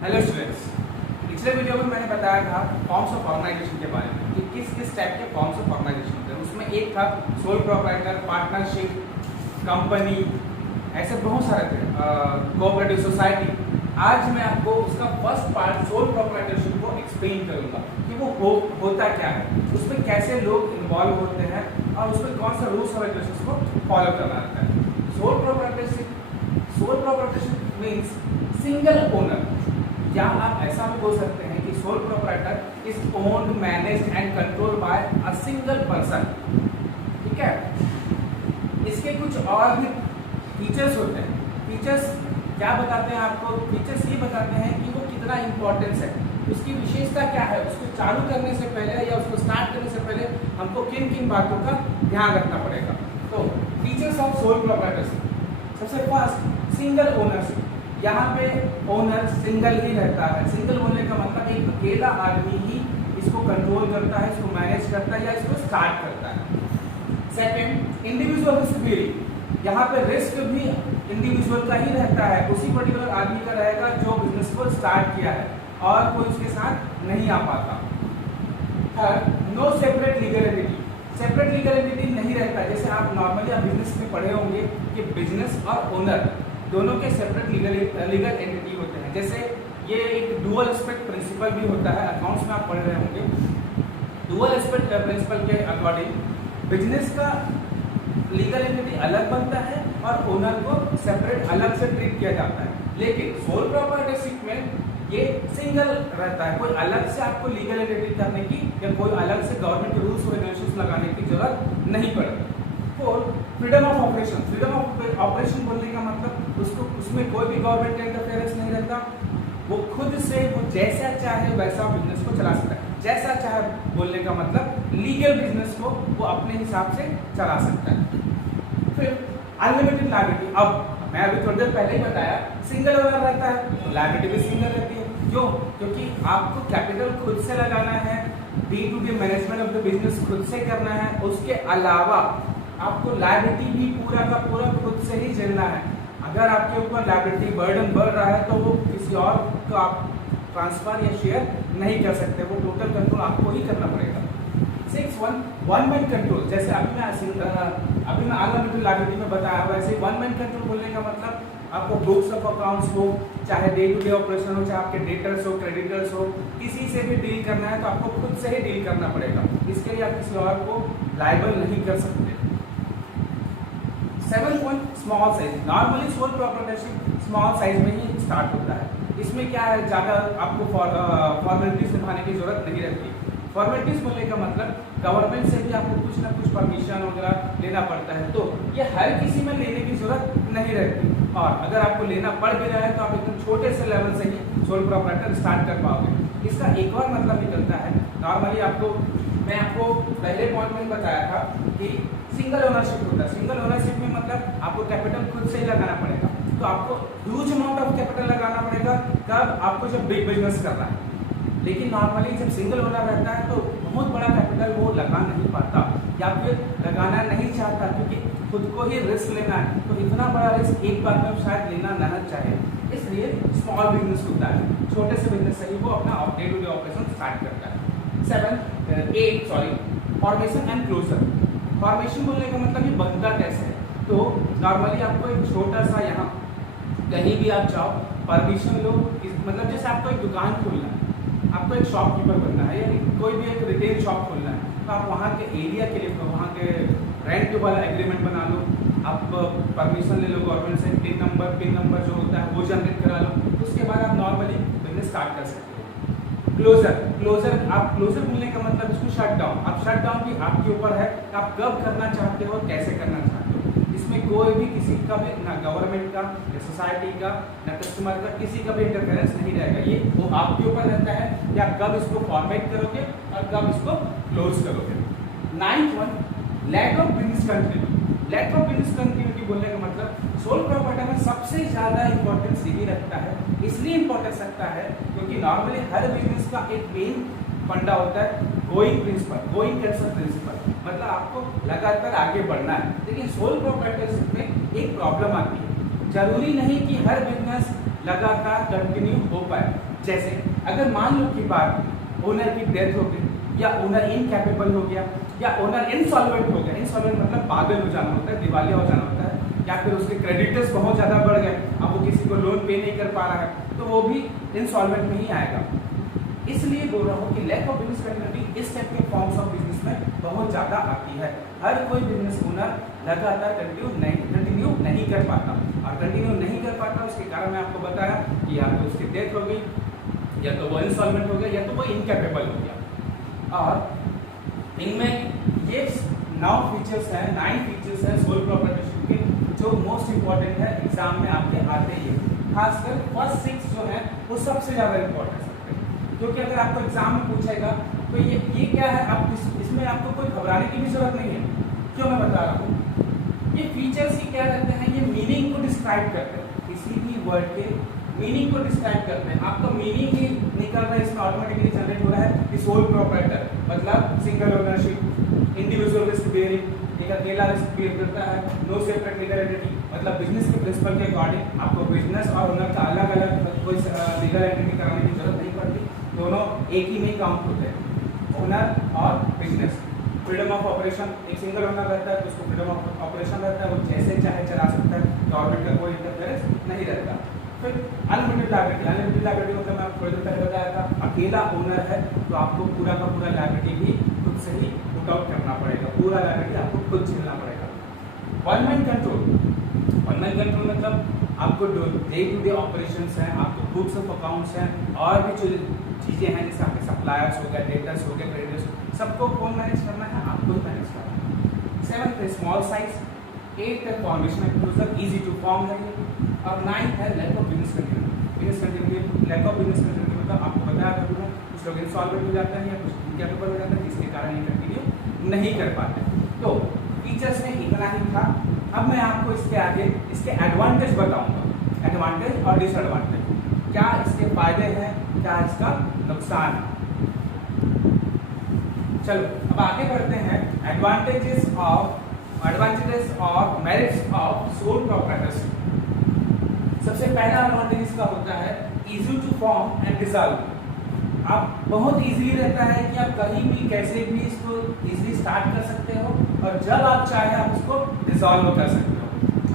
Hello students, पिछले video में मैंने बताया था फॉर्म्स ऑफ ऑर्गेनाइजेशन के बारे में कि किस किस टाइप के फॉर्म्स ऑफ ऑर्गेनाइजेशन होते हैं। उसमें एक था सोल प्रोप्राइटर, पार्टनरशिप, कंपनी, ऐसे बहुत सारे थे, कोऑपरेटिव सोसाइटी। आज मैं आपको उसका फर्स्ट पार्ट सोल प्रोप्राइटरशिप को एक्सप्लेन करूंगा कि वो होता क्या है, उसमें कैसे लोग इन्वॉल्व होते हैं और उसमें कौन सा रूल्स और रेगुलेशंस को फॉलो करना रहता है। Sole proprietorship means single owner, या आप ऐसा भी बोल सकते हैं कि sole proprietor is owned, managed and control by a single person. ठीक है, इसके कुछ और भी फीचर्स होते हैं। फीचर्स क्या बताते हैं आपको? फीचर्स ये बताते हैं कि वो कितना इंपॉर्टेंस है, उसकी विशेषता क्या है। उसको चालू करने से पहले या उसको स्टार्ट करने से पहले हमको किन किन बातों का ध्यान रखना पड़ेगा। तो फीचर्स ऑफ सोल प्रोप्राइटरशिप, सबसे फर्स्ट सिंगल ओनरशिप। यहाँ पे ओनर सिंगल ही रहता है। सिंगल होने का मतलब एक अकेला आदमी ही इसको कंट्रोल करता है, इसको मैनेज करता है या इसको स्टार्ट करता है। Second, individual risk bearing. यहाँ पे रिस्क भी इंडिविजुअल का ही रहता है, उसी पर्टिकुलर आदमी का रहेगा जो बिजनेस को स्टार्ट किया है और कोई उसके साथ नहीं आ पाता। Third, no separate legal entity. Separate legal entity नहीं रहता। जैसे आप नॉर्मली आप बिजनेस में पढ़े होंगे कि बिजनेस और ओनर दोनों के सेपरेट लीगल एंटिटी होते हैं। जैसे ये एक डुअल एस्पेक्ट प्रिंसिपल भी होता है, अकाउंट्स में आप पढ़ रहे होंगे। डुअल एस्पेक्ट प्रिंसिपल के अकॉर्डिंग बिजनेस का लीगल एंटिटी अलग बनता है और ओनर को सेपरेट अलग से ट्रीट किया जाता है। लेकिन सोल प्रोप्राइटरशिप में ये सिंगल रहता है, कोई अलग से आपको लीगल एंटिटी करने की या कोई अलग से गवर्नमेंट के रूल्स और रेगुलेशंस लगाने की जरूरत नहीं पड़ती। Freedom of operation. Freedom of operation बोलने का मतलब उसमें कोई भी गवर्नमेंट का इंटरफेरेंस नहीं रहता। वो खुद से वो जैसा चाहे वैसा बिजनेस को चला सकता है। जैसा चाहे बोलने का मतलब लीगल बिजनेस को वो अपने हिसाब से चला सकता है। फिर अनलिमिटेड लायबिलिटी। अब मैं अभी थोड़ी देर पहले ही बताया सिंगल ओनर रहता है तो लायबिलिटी भी सिंगल रहती है। क्यों? क्योंकि आपको कैपिटल खुद से लगाना है, day to day management of the business खुद से करना है। उसके अलावा आपको लायबिलिटी भी पूरा का पूरा खुद से ही झेलना है। अगर आपके ऊपर लायबिलिटी बर्डन बढ़ रहा है तो वो किसी और को आप ट्रांसफर या शेयर नहीं कर सकते, वो टोटल कंट्रोल आपको ही करना पड़ेगा। 6 वन मैन कंट्रोल। जैसे अभी मैं अनलिमिटेड लायबिलिटी में बताया, वैसे वन मैन कंट्रोल बोलने का मतलब आपको बुक्स ऑफ अकाउंट्स हो, चाहे डे टू डे ऑपरेशन हो, चाहे आपके डेटर्स हो, क्रेडिटर्स हो, किसी से भी डील करना है तो आपको खुद से ही डील करना पड़ेगा। इसके लिए आप किसी और को लायबल नहीं कर सकते। 7 small size. Normally sole proprietorship small size में ही स्टार्ट होता है। इसमें क्या है, ज़्यादा आपको फॉर्मेलिटीज निभाने की जरूरत नहीं रहती। फॉर्मेलिटीज बोलने का मतलब गवर्नमेंट से भी आपको कुछ ना कुछ परमिशन वगैरह लेना पड़ता है, तो ये हर किसी में लेने की जरूरत नहीं रहती। और अगर आपको लेना पड़ भी रहा है तो आप एकदम छोटे से लेवल से ही सोल प्रोप्राइटर स्टार्ट कर पाओगे। इसका एक और मतलब निकलता है, नॉर्मली मैं आपको पहले पॉइंट में बताया था कि सिंगल ओनरशिप होता है। सिंगल ओनरशिप में मतलब आपको कैपिटल खुद से ही लगाना पड़ेगा, तो आपको ह्यूज अमाउंट ऑफ कैपिटल लगाना पड़ेगा कब आपको जब बिग बिजनेस करना है। लेकिन नॉर्मली जब सिंगल ओनर रहता है तो बहुत बड़ा कैपिटल वो लगा नहीं पाता या फिर लगाना नहीं चाहता, क्योंकि खुद को ही रिस्क लेना है। तो इतना बड़ा रिस्क एक बार में शायद लेना नहीं चाहिए, इसलिए स्मॉल बिजनेस होता है। छोटे से बिजनेस से ही वो अपना day to day operation start करता है। 8 फॉर्मेशन एंड क्लोजर। फॉर्मेशन बोलने का मतलब ये बनता कैसे है। तो नॉर्मली आपको एक छोटा सा, यहाँ कहीं भी आप जाओ परमिशन लो, मतलब जैसे आपको एक दुकान खोलना है, आपको एक शॉपकीपर बनना है या कोई भी एक रिटेल शॉप खोलना है, तो आप वहाँ के एरिया के लिए वहाँ के रेंट वाला एग्रीमेंट बना लो, आप परमिशन ले लो गवर्नमेंट से, पिन नंबर जो होता है वो जनरेट करा लो, उसके बाद आप नॉर्मली बिजनेस स्टार्ट कर सकते हो। क्लोजर बोलने का मतलब इसको शट डाउन। अब शट डाउन भी आपके ऊपर है, आप कब करना चाहते हो, कैसे करना चाहते हो। इसमें कोई भी किसी का भी, ना गवर्नमेंट का, ना सोसाइटी का, ना कस्टमर का, किसी का भी इंटरफेरेंस नहीं रहेगा। ये वो आपके ऊपर रहता है कि आप कब इसको फॉर्मेट करोगे और कब इसको क्लोज करोगे। 9 lack of business continuity. Lack of business continuity बोलने का मतलब सोल प्रोप्राइटर में सबसे ज्यादा इंपॉर्टेंस यही रखता है। इसलिए इंपॉर्टेंस रखता है क्योंकि नॉर्मली हर बिजनेस का एक मेन फंडा होता है गोइंग कंसर्न प्रिंसिपल, मतलब आपको लगातार आगे बढ़ना है। लेकिन सोल प्रोप्राइटरशिप में एक प्रॉब्लम आती है, जरूरी नहीं कि हर बिजनेस लगातार कंटिन्यू हो पाए। जैसे अगर मान लो कि बात ओनर की डेथ हो गई, या ओनर इनकैपेबल हो गया, या ओनर इंसॉल्वेंट हो गया। इंसॉल्वेंट मतलब पागल हो जाना होता है, दिवालिया हो जाना होता है, या फिर उसके क्रेडिटर्स बहुत ज़्यादा बढ़ गए, अब वो किसी को लोन पे नहीं कर पा रहा है, तो वो भी इंसॉल्वेंट में ही आएगा। इसलिए बोल रहा हूँ कि लैक ऑफ बिजनेस कंटिन्यूटी इस टाइप के फॉर्म्स ऑफ बिजनेस में बहुत ज़्यादा आती है। हर कोई बिजनेस ओनर लगातार कंटिन्यू नहीं कर पाता, और कंटिन्यू नहीं कर पाता उसके कारण मैं आपको बताया कि या तो उसकी डेथ हो गई, या तो वो इंसॉल्वेंट हो गया, या तो वो इनकैपेबल हो गया। और इनमें ये 9 फीचर्स हैं, 9 फीचर्स हैं सोल प्रोप्राइटरशिप के, जो मोस्ट इंपॉर्टेंट है, एग्जाम में आपके आते ही है। खासकर फर्स्ट 6 जो है वो सबसे ज़्यादा इंपॉर्टेंट है, क्योंकि अगर आपको एग्जाम में पूछेगा तो ये क्या है, आप इसमें आपको कोई घबराने की भी जरूरत नहीं है। क्यों मैं बता रहा हूँ, ये फीचर्स ही क्या रहते हैं, ये मीनिंग को डिस्क्राइब करते हैं, किसी भी वर्ड के मीनिंग को डिस्क्राइब करते हैं। आपका मीनिंग ही निकल रहा है, इसमें ऑटोमेटिकली जनरेट हो रहा है कि सोल प्रोप्राइटर मतलब single ownership, individual risk bearing, एक अकेला रिस्क बेयर करता है, नो सेपरेट लीगल एंटिटी, मतलब बिजनेस के प्रिंसिपल के अकॉर्डिंग आपको बिजनेस और ओनर का अलग अलग कोई लीगल एंटिटी कराने की जरूरत नहीं पड़ती, दोनों एक ही में काउंट होते हैं, ओनर और बिजनेस। फ्रीडम ऑफ ऑपरेशन, एक सिंगल ओनर रहता है तो उसको फ्रीडम ऑफ ऑपरेशन रहता है, वो जैसे चाहे चला सकता है, गवर्नमेंट का कोई इंटरफेरेंस नहीं रहता। फिर अनलिमिटेड लायबिलिटी, अनलिमिटेड लायबिलिटी मतलब मैं आपको थोड़ी देर पहले बताया था, अकेला ओनर है तो आपको पूरा का पूरा लायबिलिटी भी खुद से ही पुट आउट करना पड़ेगा, पूरा लायबिलिटी आपको खुद झेलना पड़ेगा। One man control, one man control मतलब आपको डे टू डे ऑपरेशंस हैं, आपको बुक्स ऑफ अकाउंट्स हैं, और भी जो चीज़ें हैं जैसे आपके सप्लायर्स हो गए, डेटर्स हो गए, क्रेडिटर्स, सबको कौन मैनेज करना है, आपको ही मैनेज करना है। 7th है स्मॉल साइज, 8th है formation exclusive, easy to form है, और 9th है lack of business continuity. Business continuity, lack of business continuity मतलब आपको बताया था मैंने, कुछ लोग इंसॉल्वेंट हो जाते हैं या कुछ इनकैपेबल हो जाते हैं, जिसके कारण ये कंटिन्यू नहीं कर पाते। तो फीचर्स में इतना ही था। अब मैं आपको इसके आगे इसके एडवांटेज बताऊंगा, एडवांटेज और डिसएडवांटेज, क्या इसके फायदे हैं, क्या इसका नुकसान है। चलो अब आगे बढ़ते हैं। एडवांटेजेस और मेरिट्स ऑफ सोल प्रोप्राइटरशिप। सबसे पहला एडवांटेज इसका होता है easy to form and dissolve. आप बहुत इजीली रहता है कि आप कहीं भी कैसे भी इसको इजीली स्टार्ट कर सकते हो, और जब आप चाहे आप उसको डिसॉल्व कर सकते हो,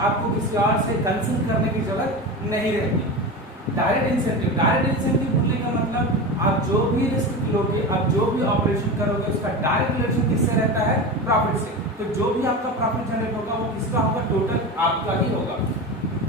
आपको किसी और से कंसल्ट करने की जरूरत नहीं रहती। डायरेक्ट इंसेंटिव, डायरेक्ट इंसेंटिव बोलने का मतलब आप जो भी रिस्क लोगे, आप जो भी ऑपरेशन करोगे, उसका डायरेक्ट रिलेशन किससे रहता है, प्रॉफिट से। तो जो भी आपका प्रॉफिट जनरेट होगा वो किसका होगा, टोटल आपका ही होगा।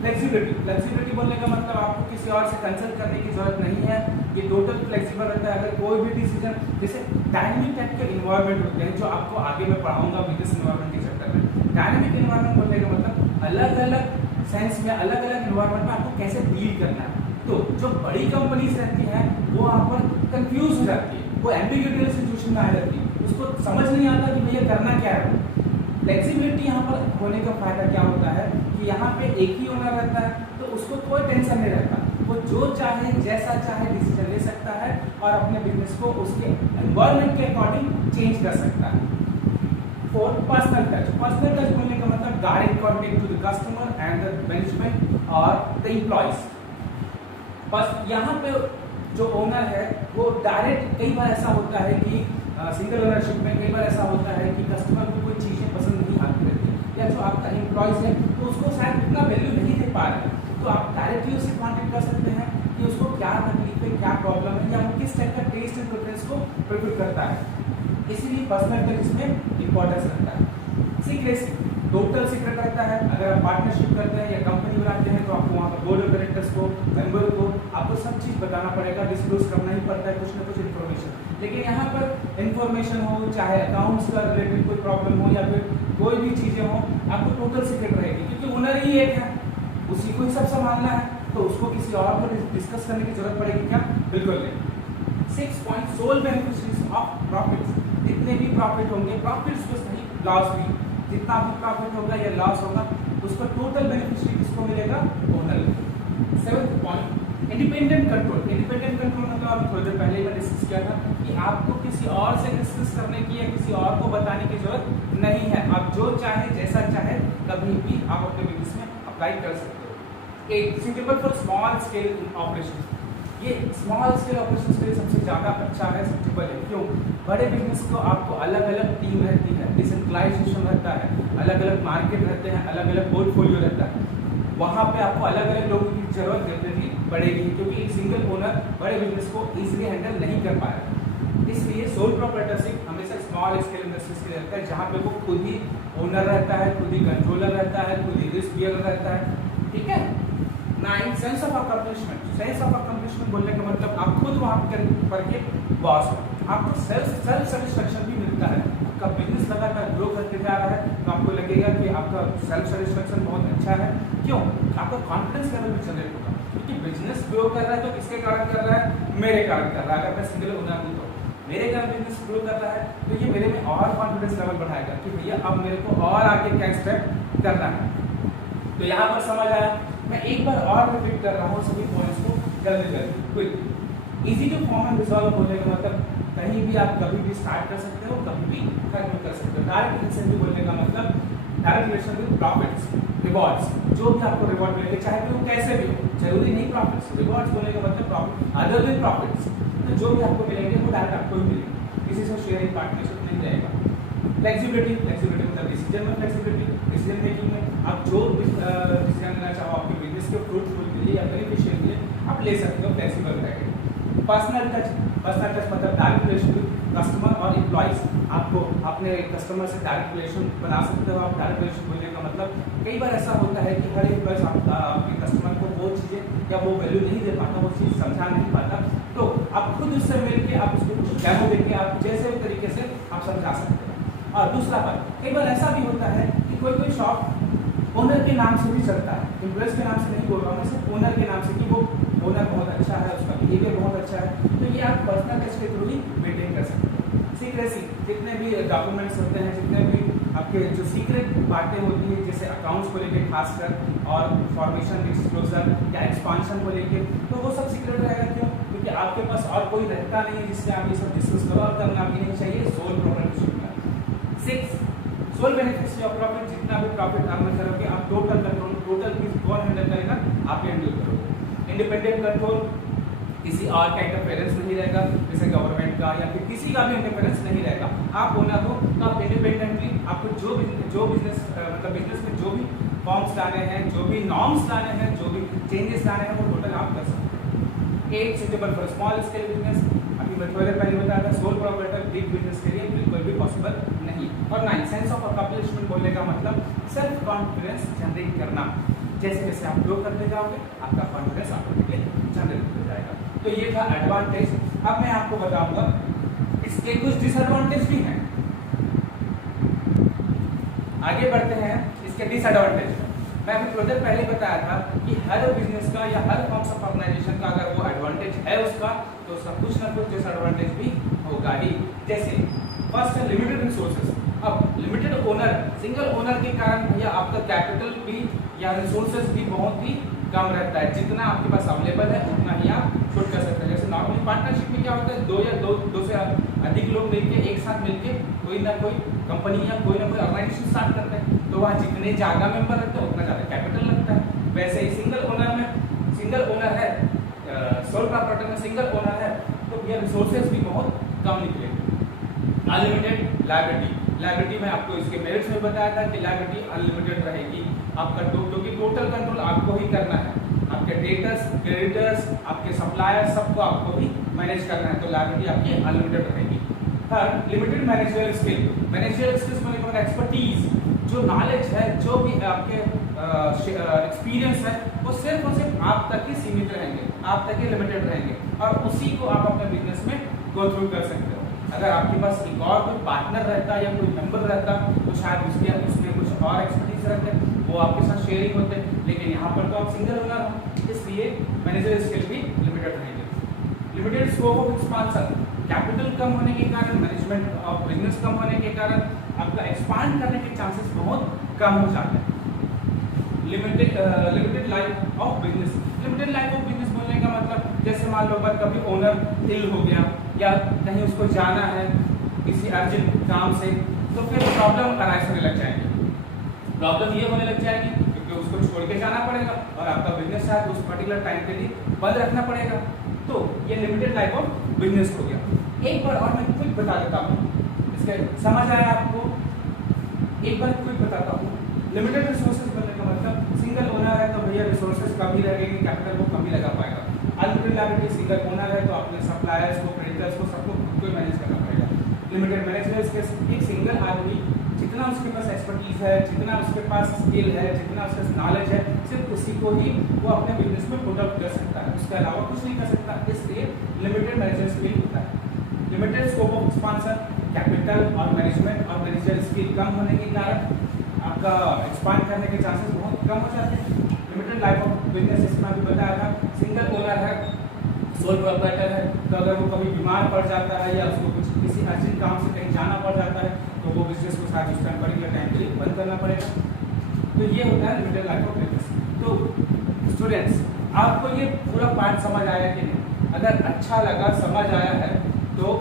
फ्लेक्सिबिलिटी, फ्लेक्सिबिलिटी बोलने का मतलब आपको किसी और से कंसल्ट करने की जरूरत नहीं है, ये टोटल फ्लेक्सिबल रहता है। अगर कोई भी डिसीजन, जैसे डायनेमिक टाइप के इन्वायरमेंट होते हैं जो आपको आगे मैं पढ़ाऊंगा बिजनेस इन्वायरमेंट के चैप्टर में। डायनेमिक इन्वायरमेंट बोलने का मतलब अलग अलग सेंस में, अलग अलग इन्वायरमेंट में आपको कैसे डील करना है। तो जो बड़ी कंपनीज रहती हैं वो वहाँ पर कंफ्यूज हो जाती है, वो एम्बिग्यूटल सिचुएशन में आ जाती है, उसको समझ नहीं आता कि भैया करना क्या है। फ्लेक्सिबिलिटी यहाँ पर होने का फायदा क्या होता है कि यहाँ पे एक ही ओनर रहता है तो उसको कोई टेंशन नहीं रहता, वो जो चाहे जैसा चाहे डिसीजन ले सकता है और अपने बिजनेस को उसके एनवायरनमेंट के अकॉर्डिंग चेंज कर सकता है। Fourth, personal touch. Personal touch बोलने का मतलब direct contact to the customer and the management और द एम्प्लॉइज। बस यहाँ पे जो ओनर है वो डायरेक्ट, कई बार ऐसा होता है कि सिंगल ओनरशिप में कई बार ऐसा होता है कि कस्टमर को कोई चीज़ें पसंद नहीं आती रहती, या जो आपका एम्प्लॉयज़ है तो उसको शायद उतना वैल्यू नहीं दे पा रहे हैं, तो आप डायरेक्टली उससे कॉन्टेक्ट कर सकते हैं कि उसको क्या तकलीफ है, क्या प्रॉब्लम है, या वो किस टाइप का टेस्ट एंड प्रेफरेंस को प्रेफर करता है। इसीलिए पर्सनल टच इसमें इंपॉर्टेंस रखता है। सीक्रेसी, टोटल सीक्रेट रहता है। अगर आप पार्टनरशिप करते हैं या कंपनी बनाते हैं तो आपको वहाँ पर बोर्ड ऑफ डायरेक्टर्स को, मेंबर को, आपको सब चीज़ बताना पड़ेगा, डिस्क्लोज करना ही पड़ता है कुछ ना कुछ इन्फॉर्मेशन। लेकिन यहाँ पर इन्फॉर्मेशन हो, चाहे अकाउंट्स का रिलेटेड कोई प्रॉब्लम हो या फिर कोई भी चीज़ें हो, आपको टोटल सीक्रेट रहेगी, क्योंकि ओनर ही एक है, उसी को ही सब संभालना है, तो उसको किसी और को डिस्कस करने की जरूरत पड़ेगी क्या, बिल्कुल नहीं। 6 point, sole beneficiaries of profits. जितने भी प्रॉफिट होंगे, प्रॉफिट्स को सही, लॉस भी, जितना भी प्रॉफिट होगा या लॉस होगा उसका टोटल बेनिफिशियरी किसको मिलेगा, owner. 7th point, independent control. Independent control मतलब आप थोड़ी देर पहले मैं डिस्कस किया था कि आपको किसी और से डिस्कस करने की या किसी और को बताने की जरूरत नहीं है, आप जो चाहे जैसा चाहे कभी भी आप अपने बिजनेस में अप्लाई कर सकते हो। 8, suitable for small scale operation. ये स्मॉल स्केल ऑपरेशन के लिए सबसे ज़्यादा अच्छा है, सूटेबल है। क्यों? बड़े बिजनेस को आपको अलग अलग टीम रहती है, डिसेंट्रलाइजेशन रहता है, अलग अलग मार्केट रहते हैं, अलग अलग पोर्टफोलियो रहता है, वहाँ पे आपको अलग अलग लोगों की जरूरत डेफिनेटली पड़ेगी, क्योंकि एक सिंगल ओनर बड़े बिजनेस को इजीली हैंडल नहीं कर पाएगा। इसलिए सोल प्रोप्राइटरशिप हमेशा स्मॉल स्केल इंडस्ट्रीज के लिए रहता है, जहाँ पे वो खुद ही ओनर रहता है, खुद ही कंट्रोलर रहता है, खुद ही रिस्क बियर रहता है। ठीक है। 9 sense of accomplishment. Sense of accomplishment बोलने का मतलब आप खुद वहाँ पर के बॉस हो, आपको सेल्फ सेटिस्फेक्शन भी मिलता है। आपका बिजनेस लगातार ग्रो करते जा रहा है तो आपको लगेगा कि आपका सेल्फ सेटिस्फेक्शन बहुत अच्छा है। क्यों? आपका कॉन्फिडेंस लेवल भी जनरेट होगा, क्योंकि बिजनेस ग्रो कर रहा है तो किसके कारण कर रहा है? मेरे कारण कर रहा है। अगर मैं सिंगल ओनर हूँ तो मेरे कारण बिजनेस ग्रो कर रहा है, तो ये मेरे में और कॉन्फिडेंस लेवल बढ़ाएगा कि भैया अब मेरे को और आगे क्या स्टेप करना है। तो यहाँ पर समझ आया। मैं एक बार और रिपीट कर रहा हूँ सभी पॉइंट्स को जल्दी जल्दी quick. Easy to form and resolve बोलने का मतलब कहीं भी आप कभी भी स्टार्ट कर सकते हो, कभी भी खत्म कर सकते हो। डायरेक्ट इंसेंटिव बोलने का मतलब direct relation with profits, rewards, जो भी आपको रिवॉर्ड मिलेगा चाहे वो कैसे भी हो, जरूरी नहीं प्रॉफिट्स। रिवॉर्ड्स बोलने का मतलब प्रॉफिट अदर देन प्रॉफिट्स, तो जो भी आपको मिलेंगे वो डायरेक्ट आपको ही मिलेंगे, किसी से शेयरिंग पार्टनरशिप नहीं रहेगा। फ्लेक्सिबिलिटी, फ्लेक्सिबिलिटी मतलब डिसीजन में फ्लेक्सिबिलिटी, डिसीजन मेकिंग में आप जो डिसीजन लेना चाहो आपके बिजनेस के फ्रूटफुल के लिए या बेनिफिशियल के लिए आप ले सकते हो, फ्लेक्सिबल रहेगा। पर्सनल टच, पर्सनल टच मतलब डायरेक्ट रिलेशन विद कस्टमर और एम्प्लॉइज, आपको अपने कस्टमर से डायरेक्ट रिलेशन बना सकते हो आप। डायरेक्ट रिलेशन बोलने का मतलब कई बार ऐसा होता है कि हर एम्प्लॉइज आपके कस्टमर को वो चीज़ें या वो वैल्यू नहीं दे पाता, वो चीज़ समझा नहीं पाता, तो आप खुद उससे मिल के आप उसको कुछ डेमो देके आप जैसे भी तरीके से आप समझा सकते हो। और दूसरा बात, कई बार ऐसा भी होता है कि कोई शॉप ओनर के नाम से भी चलता है, एम्प्लॉइज के नाम से नहीं बोल रहा हूँ मैं, सिर्फ ओनर के नाम से कि वो ओनर बहुत अच्छा है, उसका बिहेवियर बहुत अच्छा है, तो ये आप पर्सनल टच के थ्रू ही मेंटेन कर सकते हो। सीक्रेसी, जितने भी डॉक्यूमेंट्स होते हैं, जितने भी आपके जो सीक्रेट बातें होती है, जैसे अकाउंट्स को लेकर खासकर और फॉर्मेशन डिस्क्लोजर या एक्सपांशन को लेकर, तो वो सब सीक्रेट रहेगा। क्यों? क्योंकि आपके पास और कोई रहता नहीं है जिससे आप ये सब डिस्कस करो, और करना भी नहीं चाहिए। सोल प्रोप्राइटरशिप में 6 सोल बेनिफिट्स ऑफ प्रॉफिट, जितना भी प्रॉफिट अर्न करोगे आप टोटल कंट्रोल, टोटल चीज कौन हैंडल करेगा? आप हैंडल करोगे। इंडिपेंडेंट कंट्रोल, किसी और का इंटरफेरेंस नहीं रहेगा, जैसे गवर्नमेंट का या फिर किसी का भी इंटरफेरेंस नहीं रहेगा। आप ओनर हो तो आप इंडिपेंडेंटली आपको जो बिजनेस मतलब बिजनेस में जो भी फॉर्म्स लाने हैं, जो भी नॉर्म्स लाने हैं, जो भी चेंजेस लाने हैं, वो टोटल आप कर सकते हैं। 8 suitable for small scale business, अभी मैं थोड़ी देर पहले बताया था, सोल प्रोप्राइटर बिग बिजनेस के लिए बिल्कुल भी पॉसिबल नहीं। और 9 सेंस ऑफ अकम्प्लिशमेंट बोलने का मतलब सेल्फ कॉन्फिडेंस जनरेट करना। जैसे जैसे आप ग्रो करते जाओगे आपका कॉन्फिडेंस ऑटोमेटिकली जनरेट होता जाएगा। तो ये था एडवांटेज। अब मैं आपको बताऊंगा इसके कुछ डिसएडवांटेज भी हैं। आगे बढ़ते हैं इसके डिसएडवांटेज। मैं अभी थोड़ी देर पहले बताया था कि हर बिजनेस का या हर फॉर्म्स ऑफ ऑर्गेनाइजेशन का अगर वो एडवांटेज है उसका, तो उसका कुछ ना कुछ डिसएडवांटेज भी होगा ही। जैसे फर्स्ट है लिमिटेड रिसोर्सेज। अब लिमिटेड ओनर, सिंगल ओनर के कारण भैया आपका कैपिटल भी या रिसोर्सेज भी बहुत ही कम रहता है। जितना आपके पास अवेलेबल है उतना ही आप पुट कर सकते हैं। जैसे नॉर्मली पार्टनरशिप में क्या होता है, दो से अधिक लोग मिलकर एक साथ मिलकर कोई ना कोई कंपनी या कोई ना कोई ऑर्गेनाइजेशन स्टार्ट करते हैं, तो वहाँ जितने ज़्यादा मेंबर रहते हैं उतना ज़्यादा कैपिटल लगता है। वैसे ही सिंगल ओनर है, सोल प्रोप्राइटर में सिंगल ओनर है, तो ये रिसोर्सेज भी बहुत कम निकलेंगे। अनलिमिटेड लायबिलिटी में आपको इसके मेरिट्स में बताया था कि लायबिलिटी अनलिमिटेड रहेगी आपका, क्योंकि टोटल कंट्रोल आपको ही करना है। आपके डेटर्स, क्रेडिटर्स, आपके सप्लायर्स सबको आपको ही मैनेज करना है, तो लायबिलिटी आपकी अनलिमिटेड रहेगी। Third, limited managerial skill. Managerial skills में एक्सपर्टीज, जो नॉलेज है, जो भी आपके एक्सपीरियंस है, वो सिर्फ और सिर्फ आप तक ही सीमित रहेंगे, आप तक ही लिमिटेड रहेंगे, और उसी को आप अपने बिजनेस में गो थ्रू कर सकते हो। अगर आपके पास एक और कोई पार्टनर रहता या कोई मेंबर रहता, तो शायद उसमें कुछ और एक्सपर्टीज रहते, वो आपके साथ शेयरिंग होते, लेकिन यहाँ पर तो आप सिंगल ओनर हो, इसलिए मैनेजरियल स्किल भी लिमिटेड रहेंगे। Limited scope of expansion, capital कम होने के कारण, मैनेजमेंट ऑफ बिजनेस कम होने के कारण आपका एक्सपांड करने के चांसेस बहुत कम हो जाते हैं। Limited life of business. Limited life of business बोलने का मतलब जैसे मान लो कभी ओनर इल हो गया या कहीं उसको जाना है किसी अर्जेंट काम से, तो फिर प्रॉब्लम अराइज होने लग जाएगी। प्रॉब्लम ये होने लग जाएगी क्योंकि उसको छोड़ के जाना पड़ेगा और आपका बिजनेस शायद उस पर्टिकुलर टाइम के लिए बंद रखना पड़ेगा। तो ये लिमिटेड लाइफ ऑफ बिजनेस हो गया। एक बार और मैं क्विक बता देता हूँ, इसके समझ आया आपको? एक बार क्विक बताता हूँ। लिमिटेड रिसोर्सेज बनने का मतलब सिंगल ओनर है तो भैया रिसोर्सेज कम ही लगेंगे, कैपिटल वो कम ही लगा पाएगा। अनलिमिटेड लायबिलिटी सिंगल ओनर है तो अपने सप्लायर्स को, क्रेडिटर्स को, सबको खुद को मैनेज करना पड़ेगा। लिमिटेड मैनेजमेंट के एक सिंगल आदमी जितना उसके पास एक्सपर्टीज है, जितना उसके पास स्किल है, जितना उसके पास नॉलेज है, सिर्फ उसी को ही वो अपने बिजनेस में पुट आउट कर सकता है, उसके अलावा कुछ नहीं कर सकता। इसलिए लिमिटेड मैनेजमेंट स्किल होता है। Limited scope of expansion, capital और मैनेजमेंट और मैनेजर स्किल कम होने के कारण आपका एक्सपांड करने के चांसेस बहुत कम हो जाते हैं। लिमिटेड लाइफ ऑफ बिजनेस, इसमें अभी बताया था, सिंगल ओनर है, सोल प्रोप्राइटर है, तो अगर वो कभी बीमार पड़ जाता है या उसको कुछ किसी अर्जेंट काम से कहीं जाना पड़ जाता है तो वो बिजनेस को शायद उस टाइम पर्टिकुलर टाइम के लिए बंद करना पड़ेगा। तो ये होता है लिमिटेड लाइफ ऑफ बिजनेस। तो स्टूडेंट्स, आपको ये पूरा पार्ट समझ आया कि नहीं? अगर अच्छा लगा, समझ आया है तो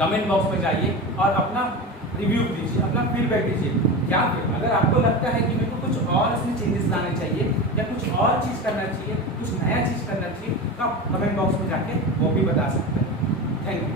कमेंट बॉक्स में जाइए और अपना रिव्यू दीजिए, अपना फीडबैक दीजिए। या फिर अगर आपको लगता है कि मेरे को कुछ और इसमें चेंजेस लाने चाहिए या कुछ और चीज़ करना चाहिए, कुछ नया चीज़ करना चाहिए, तो आप कमेंट बॉक्स में जाके वो भी बता सकते हैं। Thank you.